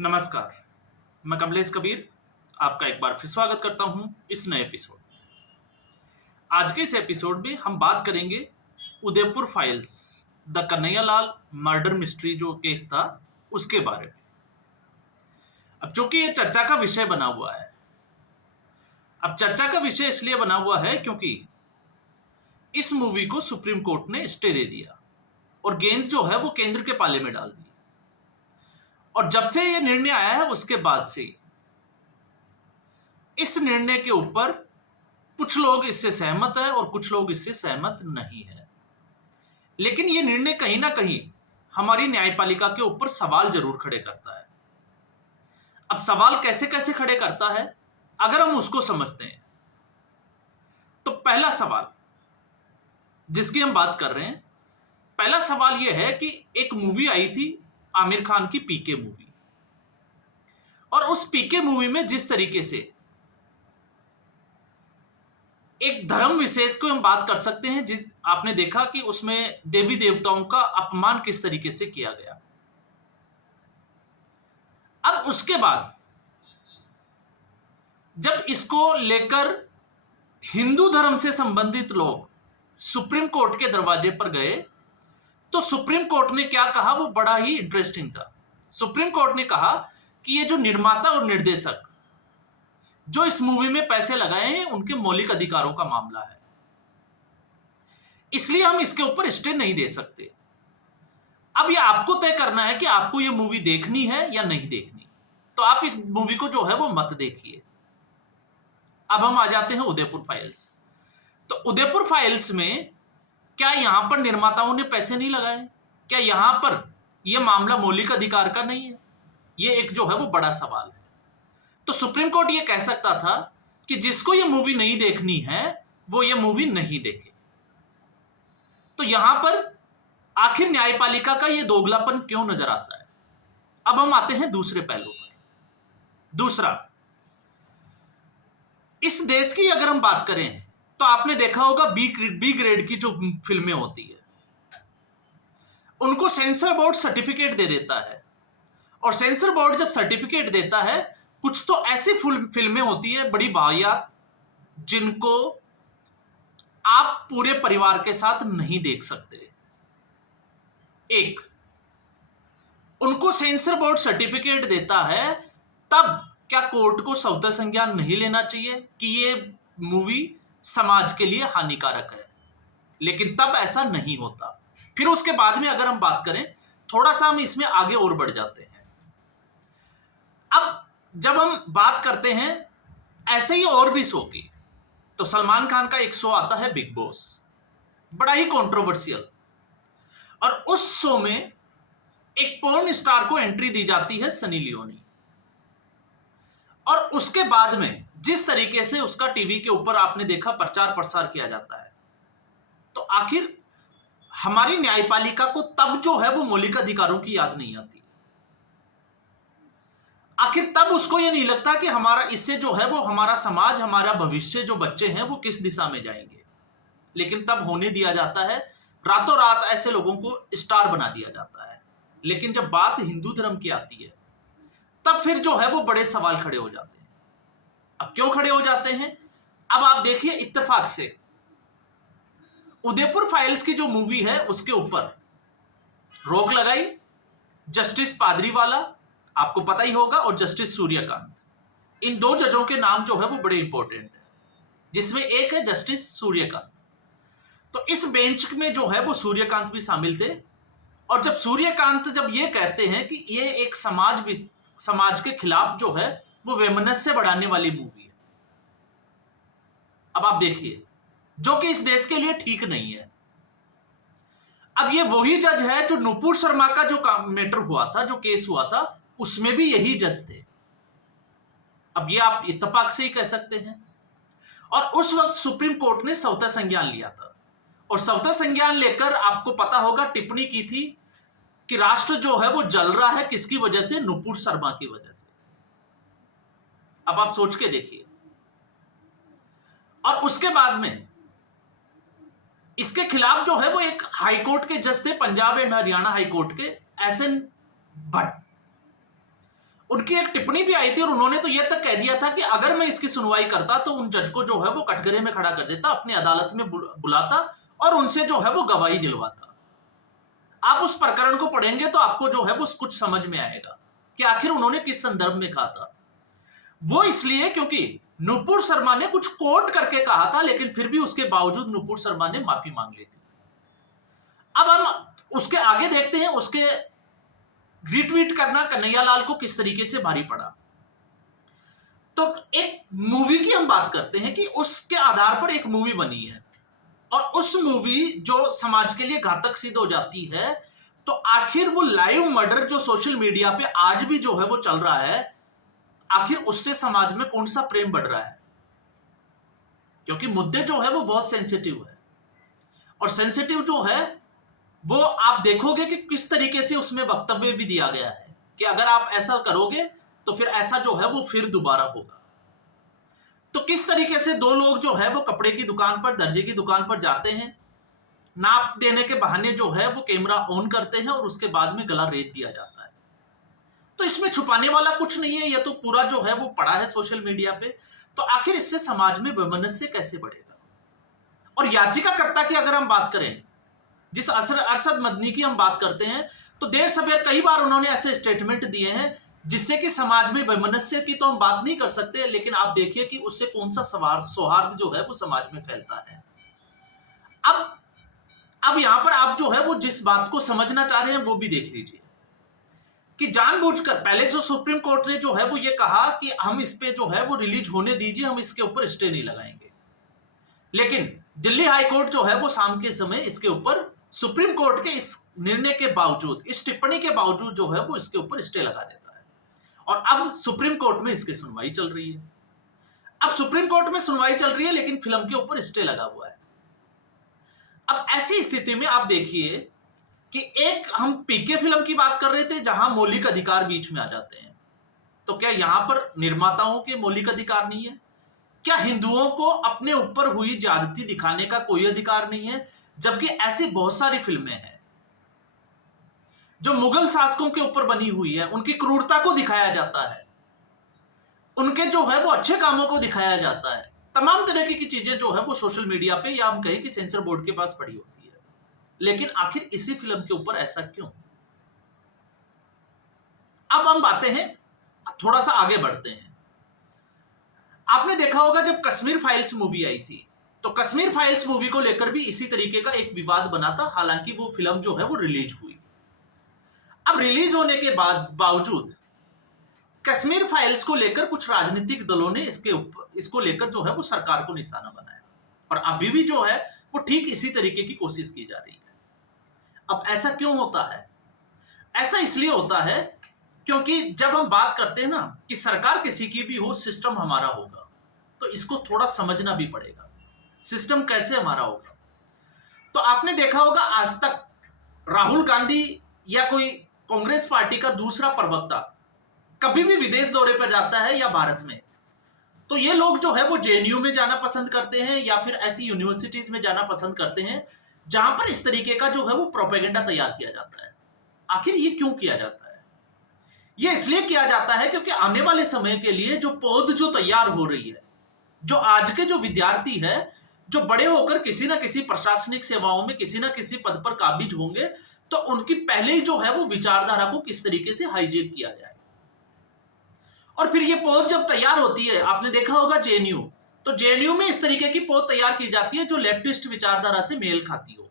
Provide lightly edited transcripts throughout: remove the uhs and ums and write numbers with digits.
नमस्कार, मैं कमलेश कबीर आपका एक बार फिर स्वागत करता हूं इस नए एपिसोड। आज के इस एपिसोड में हम बात करेंगे Udaipur files, the Kanhaiyalal murder mystery जो केस था उसके बारे में। अब चूंकि ये चर्चा का विषय बना हुआ है, अब चर्चा का विषय इसलिए बना हुआ है क्योंकि इस मूवी को सुप्रीम कोर्ट ने स्टे दे दिया और गेंद जो है वो केंद्र के पाले में डाल दी। और जब से ये निर्णय आया है उसके बाद से इस निर्णय के ऊपर कुछ लोग इससे सहमत है और कुछ लोग इससे सहमत नहीं है। लेकिन ये निर्णय कहीं ना कहीं हमारी न्यायपालिका के ऊपर सवाल जरूर खड़े करता है। अब सवाल कैसे कैसे खड़े करता है अगर हम उसको समझते हैं तो पहला सवाल जिसकी हम बात कर रहे हैं, पहला सवाल यह है कि एक मूवी आई थी आमिर खान की पीके मूवी, और उस पीके मूवी में जिस तरीके से एक धर्म विशेष को हम बात कर सकते हैं, आपने देखा कि उसमें देवी देवताओं का अपमान किस तरीके से किया गया। अब उसके बाद जब इसको लेकर हिंदू धर्म से संबंधित लोग सुप्रीम कोर्ट के दरवाजे पर गए तो सुप्रीम कोर्ट ने क्या कहा वो बड़ा ही इंटरेस्टिंग था। सुप्रीम कोर्ट ने कहा कि ये जो निर्माता और निर्देशक जो इस मूवी में पैसे लगाए हैं उनके मौलिक अधिकारों का मामला है, इसलिए हम इसके ऊपर स्टे नहीं दे सकते। अब ये आपको तय करना है कि आपको ये मूवी देखनी है या नहीं देखनी, तो आप इस मूवी को जो है वो मत देखिए। अब हम आ जाते हैं उदयपुर फाइल्स। तो उदयपुर फाइल्स में क्या यहां पर निर्माताओं ने पैसे नहीं लगाए? क्या यहां पर यह मामला मौलिक अधिकार का नहीं है? यह एक जो है वो बड़ा सवाल है। तो सुप्रीम कोर्ट ये कह सकता था कि जिसको ये मूवी नहीं देखनी है वो ये मूवी नहीं देखे। तो यहां पर आखिर न्यायपालिका का ये दोगलापन क्यों नजर आता है? अब हम आते हैं दूसरे पहलू पर। दूसरा, इस देश की अगर हम बात करें तो आपने देखा होगा बी ग्रेड की जो फिल्में होती है उनको सेंसर बोर्ड सर्टिफिकेट दे देता है, और सेंसर बोर्ड जब सर्टिफिकेट देता है कुछ तो ऐसी फिल्में होती है बड़ी वाहियात जिनको आप पूरे परिवार के साथ नहीं देख सकते। एक, उनको सेंसर बोर्ड सर्टिफिकेट देता है, तब क्या कोर्ट को स्वतः संज्ञान नहीं लेना चाहिए कि ये मूवी समाज के लिए हानिकारक है? लेकिन तब ऐसा नहीं होता। फिर उसके बाद में अगर हम बात करें, थोड़ा सा हम इसमें आगे और बढ़ जाते हैं। अब जब हम बात करते हैं ऐसे ही और भी शो की, तो सलमान खान का एक शो आता है बिग बॉस, बड़ा ही कंट्रोवर्शियल, और उस शो में एक पॉर्न स्टार को एंट्री दी जाती है सनी लियोनी, और उसके बाद में जिस तरीके से उसका टीवी के ऊपर आपने देखा प्रचार प्रसार किया जाता है, तो आखिर हमारी न्यायपालिका को तब जो है वो मौलिक अधिकारों की याद नहीं आती। आखिर तब उसको ये नहीं लगता कि हमारा इससे जो है वो हमारा समाज, हमारा भविष्य, जो बच्चे हैं वो किस दिशा में जाएंगे। लेकिन तब होने दिया जाता है, रातों रात ऐसे लोगों को स्टार बना दिया जाता है। लेकिन जब बात हिंदू धर्म की आती है तब फिर जो है वो बड़े सवाल खड़े हो जाते हैं। अब क्यों खड़े हो जाते हैं? अब आप देखिए, इत्तेफाक से उदयपुर फाइल्स की जो मूवी है उसके ऊपर रोक लगाई जस्टिस पादरीवाला, आपको पता ही होगा, और जस्टिस सूर्यकांत। इन दो जजों के नाम जो है वो बड़े इंपॉर्टेंट है, जिसमें एक है जस्टिस सूर्यकांत। तो इस बेंच में जो है वो सूर्यकांत भी शामिल थे, और जब सूर्यकांत जब ये कहते हैं कि ये एक समाज के खिलाफ जो है वो वैमनस्य बढ़ाने वाली मूवी है, अब आप देखिए, जो कि इस देश के लिए ठीक नहीं है। अब ये वही जज है जो नुपुर शर्मा का जो मैटर हुआ था, जो केस हुआ था, उसमें भी यही जज थे। अब ये आप इत्तेफाक से ही कह सकते हैं। और उस वक्त सुप्रीम कोर्ट ने स्वतः संज्ञान लिया था, और स्वतः संज्ञान लेकर आपको पता होगा टिप्पणी की थी कि राष्ट्र जो है वो जल रहा है, किसकी वजह से? नुपुर शर्मा की वजह से। अब आप सोच के देखिए। और उसके बाद में इसके खिलाफ जो है वो एक हाईकोर्ट के जज थे, पंजाब एंड हरियाणा हाईकोर्ट के एस एन भट्ट, उनकी एक टिप्पणी भी आई थी और उन्होंने तो यह तक कह दिया था कि अगर मैं इसकी सुनवाई करता तो उन जज को जो है वो कटघरे में खड़ा कर देता, अपनी अदालत में बुलाता और उनसे जो है वो गवाही दिलवाता। आप उस प्रकरण को पढ़ेंगे तो आपको जो है वो कुछ समझ में आएगा कि आखिर उन्होंने किस संदर्भ में कहा था। वो इसलिए क्योंकि नुपुर शर्मा ने कुछ कोट करके कहा था, लेकिन फिर भी उसके बावजूद नुपुर शर्मा ने माफी मांग ली थी। अब हम उसके आगे देखते हैं, उसके रिट्वीट करना कन्हैयालाल को किस तरीके से भारी पड़ा। तो एक मूवी की हम बात करते हैं कि उसके आधार पर एक मूवी बनी है और उस मूवी जो समाज के लिए घातक सिद्ध हो जाती है, तो आखिर वो लाइव मर्डर जो सोशल मीडिया पे आज भी जो है वो चल रहा है, आखिर उससे समाज में कौन सा प्रेम बढ़ रहा है? क्योंकि मुद्दे जो है वो बहुत सेंसिटिव है और सेंसिटिव जो है वो आप देखोगे कि किस तरीके से उसमें वक्तव्य भी दिया गया है कि अगर आप ऐसा करोगे तो फिर ऐसा जो है वो फिर दोबारा होगा। तो किस तरीके से दो लोग जो है वो कपड़े की दुकान पर, दर्जी की दुकान पर जाते हैं, नाप देने के बहाने जो है वो कैमरा ऑन करते हैं और उसके बाद में गला रेत दिया जाता है। तो इसमें छुपाने वाला कुछ नहीं है, यह तो पूरा जो है वो पड़ा है सोशल मीडिया पे। तो आखिर इससे समाज में वैमनस्य कैसे बढ़ेगा? और याचिकाकर्ता की अगर हम बात करें, जिस अरशद मदनी की हम बात करते हैं, तो देर सवेर कई बार उन्होंने ऐसे स्टेटमेंट दिए हैं जिससे कि समाज में वैमनस्य की तो हम बात नहीं कर सकते, लेकिन आप देखिए कि उससे कौन सा सौहार्द जो है वो समाज में फैलता है। अब यहां पर आप जो है वो जिस बात को समझना चाह रहे हैं वो भी देख लीजिए कि जानबूझकर पहले जो सुप्रीम कोर्ट ने जो है वो ये कहा कि हम इस पे जो है वो रिलीज होने दीजिए, हम इसके ऊपर स्टे नहीं लगाएंगे, लेकिन दिल्ली हाई कोर्ट जो है वो शाम के समय इसके ऊपर सुप्रीम कोर्ट के इस निर्णय के बावजूद, इस टिप्पणी के बावजूद जो है वो इसके ऊपर स्टे लगा देता है और अब सुप्रीम कोर्ट में इसकी सुनवाई चल रही है। अब सुप्रीम कोर्ट में सुनवाई चल रही है लेकिन फिल्म के ऊपर स्टे लगा हुआ है। अब ऐसी स्थिति में आप देखिए कि एक हम पीके फिल्म की बात कर रहे थे जहां मौलिक अधिकार बीच में आ जाते हैं, तो क्या यहां पर निर्माताओं के मौलिक अधिकार नहीं है? क्या हिंदुओं को अपने ऊपर हुई ज्यादती दिखाने का कोई अधिकार नहीं है? जबकि ऐसी बहुत सारी फिल्में हैं जो मुगल शासकों के ऊपर बनी हुई है, उनकी क्रूरता को दिखाया जाता है, उनके जो है वो अच्छे कामों को दिखाया जाता है, तमाम तरह की चीजें जो है वो सोशल मीडिया पे या हम कहें कि सेंसर बोर्ड के पास पड़ी होती है। लेकिन आखिर इसी फिल्म के ऊपर ऐसा क्यों? अब हम बातें हैं, थोड़ा सा आगे बढ़ते हैं। आपने देखा होगा जब कश्मीर फाइल्स मूवी आई थी, तो कश्मीर फाइल्स मूवी को लेकर भी इसी तरीके का एक विवाद बना था, हालांकि वो फिल्म जो है वो रिलीज हुई। अब रिलीज होने के बावजूद कश्मीर फाइल्स को लेकर कुछ राजनीतिक दलों ने इसको लेकर जो है वो सरकार को निशाना बनाया और अभी भी जो है वो ठीक इसी तरीके की कोशिश की जा रही है। अब ऐसा क्यों होता है? ऐसा इसलिए होता है क्योंकि जब हम बात करते हैं ना कि सरकार किसी की भी हो, सिस्टम हमारा होगा, तो इसको थोड़ा समझना भी पड़ेगा सिस्टम कैसे हमारा होगा। तो आपने देखा होगा आज तक राहुल गांधी या कोई कांग्रेस पार्टी का दूसरा प्रवक्ता कभी भी विदेश दौरे पर जाता है या भारत में, तो ये लोग जो है वो जेएनयू में जाना पसंद करते हैं या फिर ऐसी यूनिवर्सिटीज में जाना पसंद करते हैं जहां पर इस तरीके का जो है वो प्रोपेगेंडा तैयार किया जाता है। आखिर ये क्यों किया जाता है? ये इसलिए किया जाता है क्योंकि आने वाले समय के लिए जो पौध जो तैयार हो रही है, जो आज के जो विद्यार्थी है, जो बड़े होकर किसी ना किसी प्रशासनिक सेवाओं में किसी ना किसी पद पर काबिज होंगे, तो उनकी पहले ही जो है वो विचारधारा को किस तरीके से हाईजेक किया जाए। और फिर ये पौध जब तैयार होती है, आपने देखा होगा जेएनयू, तो जेएनयू में इस तरीके की पौध तैयार की जाती है जो लेफ्टिस्ट विचारधारा से मेल खाती हो,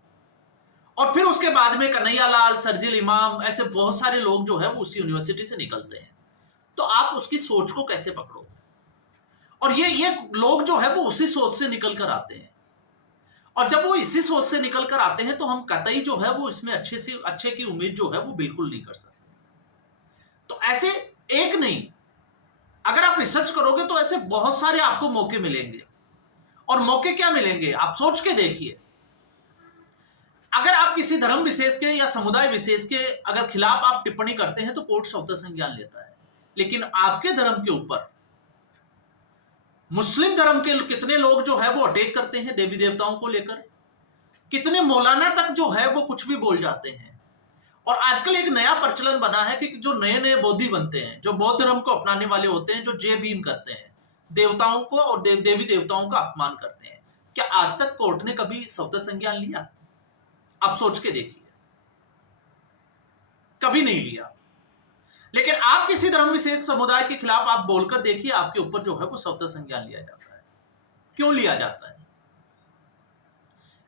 और फिर उसके बाद में कन्हैयालाल, शर्जील इमाम, ऐसे बहुत सारे लोग जो है वो उस यूनिवर्सिटी से निकलते हैं। तो आप उसकी सोच को कैसे पकड़ो? और ये लोग जो है वो उसी सोच से निकल कर आते हैं, और जब वो इसी सोच से निकल कर आते हैं तो हम कतई जो है वो इसमें अच्छे की उम्मीद जो है वो बिल्कुल नहीं कर सकते। तो ऐसे एक नहीं, अगर आप रिसर्च करोगे तो ऐसे बहुत सारे आपको मौके मिलेंगे। और मौके क्या मिलेंगे आप सोच के देखिए। अगर आप किसी धर्म विशेष के या समुदाय विशेष के अगर खिलाफ आप टिप्पणी करते हैं तो कोर्ट स्वतः संज्ञान लेता है, लेकिन आपके धर्म के ऊपर मुस्लिम धर्म के कितने लोग जो है वो अटैक करते हैं देवी देवताओं को लेकर, कितने मौलाना तक जो है वो कुछ भी बोल जाते हैं। और आजकल एक नया प्रचलन बना है कि जो नए नए बोधि बनते हैं, जो बौद्ध धर्म को अपनाने वाले होते हैं, जो जय भीम करते हैं, देवताओं को और देवी देवताओं का अपमान करते हैं, क्या आज तक कोर्ट ने कभी सवता संज्ञान लिया? आप सोच के देखिए, कभी नहीं लिया। लेकिन आप किसी धर्म विशेष समुदाय के खिलाफ आप बोलकर देखिए, आपके ऊपर जो है वो सवता संज्ञान लिया जाता है। क्यों लिया जाता है?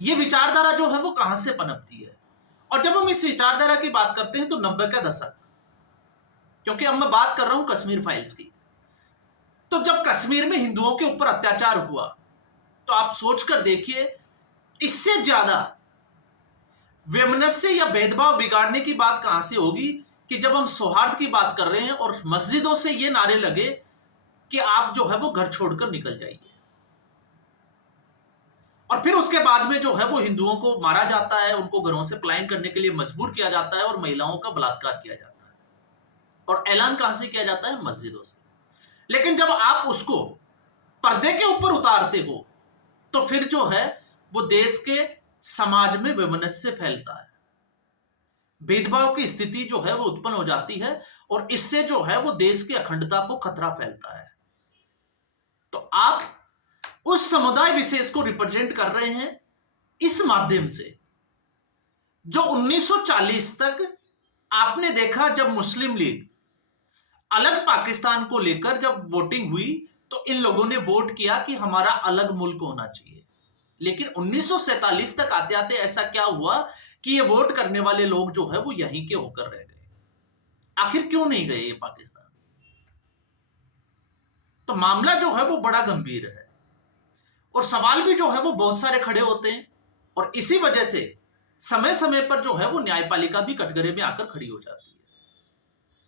ये विचारधारा जो है वो कहां से पनपती है? और जब हम इस विचारधारा की बात करते हैं तो 90 का दशक, क्योंकि अब मैं बात कर रहा हूं कश्मीर फाइल्स की, तो जब कश्मीर में हिंदुओं के ऊपर अत्याचार हुआ तो आप सोचकर देखिए, इससे ज्यादा वैमनस्य या भेदभाव बिगाड़ने की बात कहां से होगी कि जब हम सौहार्द की बात कर रहे हैं और मस्जिदों से ये नारे लगे कि आप जो है वो घर छोड़कर निकल जाइए, और फिर उसके बाद में जो है वो हिंदुओं को मारा जाता है, उनको घरों से पलायन करने के लिए मजबूर किया जाता है और महिलाओं का बलात्कार किया जाता है। और ऐलान कहां से किया जाता है? मस्जिदों से। लेकिन जब आप उसको पर्दे के ऊपर उतारते हो तो फिर जो है वो देश के समाज में वैमनस्य फैलता है, भेदभाव की स्थिति जो है वो उत्पन्न हो जाती है, और इससे जो है वो देश की अखंडता को खतरा फैलता है। तो आप उस समुदाय विशेष को रिप्रेजेंट कर रहे हैं इस माध्यम से, जो 1940 तक आपने देखा, जब मुस्लिम लीग अलग पाकिस्तान को लेकर जब वोटिंग हुई तो इन लोगों ने वोट किया कि हमारा अलग मुल्क होना चाहिए। लेकिन 1947 तक आते आते ऐसा क्या हुआ कि ये वोट करने वाले लोग जो है वो यहीं के होकर रह गए। आखिर क्यों नहीं गए ये पाकिस्तान? तो मामला जो है वो बड़ा गंभीर है, और सवाल भी जो है वो बहुत सारे खड़े होते हैं, और इसी वजह से समय समय पर जो है वो न्यायपालिका भी कटघरे में आकर खड़ी हो जाती है।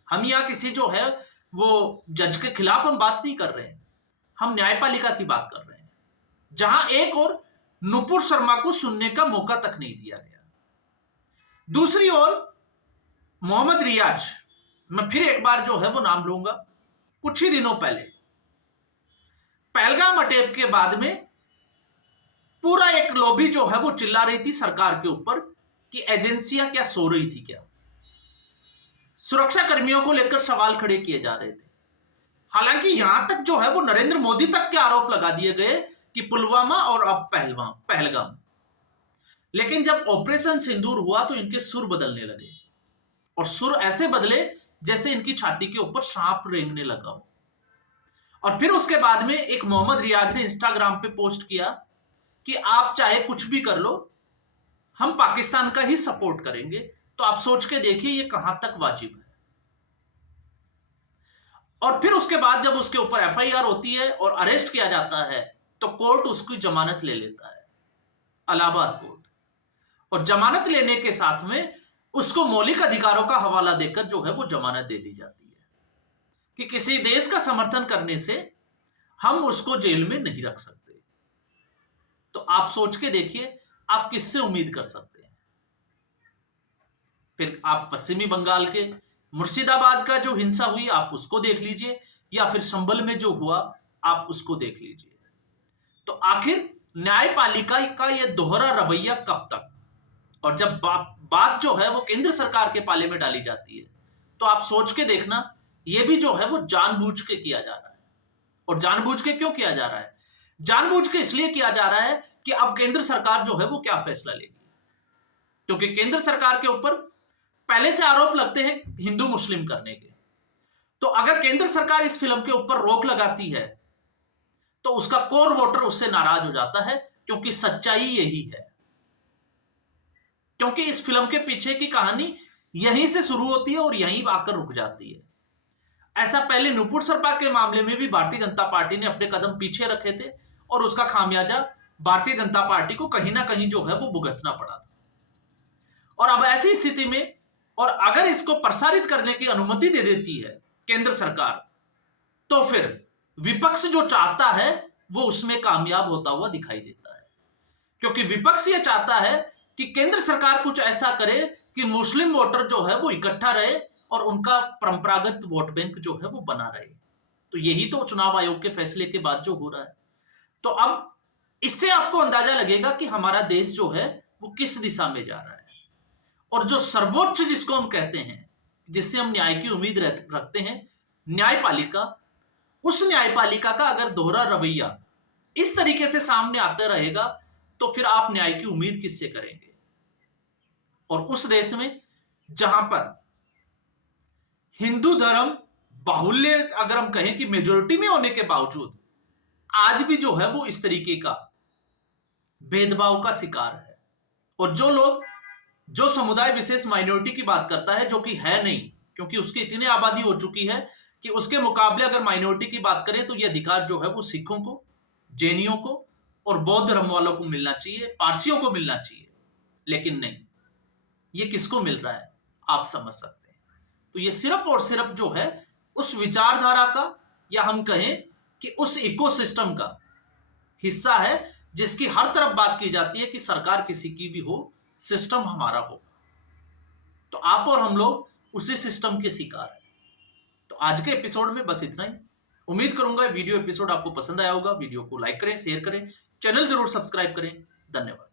हम यहाँ किसी जो है वो जज के खिलाफ हम बात नहीं कर रहे हैं, हम न्यायपालिका की बात कर रहे हैं, जहां एक और नुपुर शर्मा को सुनने का मौका तक नहीं दिया गया। दूसरी ओर मोहम्मद रियाज, मैं फिर एक बार जो है वो नाम लूंगा, कुछ ही दिनों पहले पहलगाम अटैक के बाद में पूरा एक लॉबी जो है वो चिल्ला रही थी सरकार के ऊपर कि एजेंसियां क्या सो रही थी क्या, सुरक्षा कर्मियों को लेकर सवाल खड़े किए जा रहे थे। हालांकि यहां तक जो है वो नरेंद्र मोदी तक के आरोप लगा दिए गए कि पुलवामा और अब पहलगाम। लेकिन जब ऑपरेशन सिंदूर हुआ तो इनके सुर बदलने लगे, और सुर ऐसे बदले जैसे इनकी छाती के ऊपर सांप रेंगने लगा हो। और फिर उसके बाद में एक मोहम्मद रियाज ने इंस्टाग्राम पे पोस्ट किया कि आप चाहे कुछ भी कर लो, हम पाकिस्तान का ही सपोर्ट करेंगे। तो आप सोच के देखिए ये कहां तक वाजिब है। और फिर उसके बाद जब उसके ऊपर एफआईआर होती है और अरेस्ट किया जाता है तो कोर्ट उसकी जमानत ले लेता है, इलाहाबाद कोर्ट, और जमानत लेने के साथ में उसको मौलिक अधिकारों का हवाला देकर जो है वो जमानत दे दी जाती है कि किसी देश का समर्थन करने से हम उसको जेल में नहीं रख सकते। तो आप सोच के देखिए आप किससे उम्मीद कर सकते हैं? फिर आप पश्चिमी बंगाल के मुर्शिदाबाद का जो हिंसा हुई आप उसको देख लीजिए, या फिर संभल में जो हुआ आप उसको देख लीजिए। तो आखिर न्यायपालिका का यह दोहरा रवैया कब तक? और जब बात जो है वो केंद्र सरकार के पाले में डाली जाती है तो आप सोच के देखना, ये भी जो है वो जानबूझ के किया जा रहा है। और जानबूझ के क्यों किया जा रहा है? जानबूझ के इसलिए किया जा रहा है कि अब केंद्र सरकार जो है वो क्या फैसला लेगी, क्योंकि केंद्र सरकार के ऊपर पहले से आरोप लगते हैं हिंदू मुस्लिम करने के। तो अगर केंद्र सरकार इस फिल्म के ऊपर रोक लगाती है तो उसका कोर वोटर उससे नाराज हो जाता है, क्योंकि सच्चाई यही है। क्योंकि इस फिल्म के पीछे की कहानी यहीं से शुरू होती है और यहीं आकर रुक जाती है। ऐसा पहले नुपुर शर्मा के मामले में भी भारतीय जनता पार्टी ने अपने कदम पीछे रखे थे, और उसका खामियाजा भारतीय जनता पार्टी को कहीं ना कहीं जो है वो भुगतना पड़ा था। और अब ऐसी स्थिति में, और अगर इसको प्रसारित करने की अनुमति दे देती है केंद्र सरकार, तो फिर विपक्ष जो चाहता है वो उसमें कामयाब होता हुआ दिखाई देता है। क्योंकि विपक्ष ये चाहता है कि केंद्र सरकार कुछ ऐसा करे कि मुस्लिम वोटर जो है वो इकट्ठा रहे और उनका परंपरागत वोट बैंक जो है वो बना रहे। तो यही तो चुनाव आयोग के फैसले के बाद जो हो रहा है। तो अब इससे आपको अंदाजा लगेगा कि हमारा देश जो है वो किस दिशा में जा रहा है। और जो सर्वोच्च जिसको हम कहते हैं, जिससे हम न्याय की उम्मीद रखते हैं, न्यायपालिका, उस न्यायपालिका का अगर दोहरा रवैया इस तरीके से सामने आता रहेगा तो फिर आप न्याय की उम्मीद किससे करेंगे? और उस देश में जहां पर हिंदू धर्म बाहुल्य, अगर हम कहें कि मेजोरिटी में होने के बावजूद, आज भी जो है वो इस तरीके का भेदभाव का शिकार है। और जो लोग, जो समुदाय विशेष माइनॉरिटी की बात करता है, जो कि है नहीं, क्योंकि उसकी इतनी आबादी हो चुकी है कि उसके मुकाबले अगर माइनॉरिटी की बात करें तो ये अधिकार जो है वो सिखों को, जैनियों को और बौद्ध धर्म वालों को मिलना चाहिए, पारसियों को मिलना चाहिए। लेकिन नहीं, ये किसको मिल रहा है आप समझ सकते हैं। तो ये सिर्फ और सिर्फ जो है उस विचारधारा का, या हम कहें कि उस इकोसिस्टम का हिस्सा है जिसकी हर तरफ बात की जाती है कि सरकार किसी की भी हो, सिस्टम हमारा हो। तो आप और हम लोग उसी सिस्टम के शिकार हैं। तो आज के एपिसोड में बस इतना ही। उम्मीद करूंगा वीडियो एपिसोड आपको पसंद आया होगा। वीडियो को लाइक करें, शेयर करें, चैनल जरूर सब्सक्राइब करें। धन्यवाद।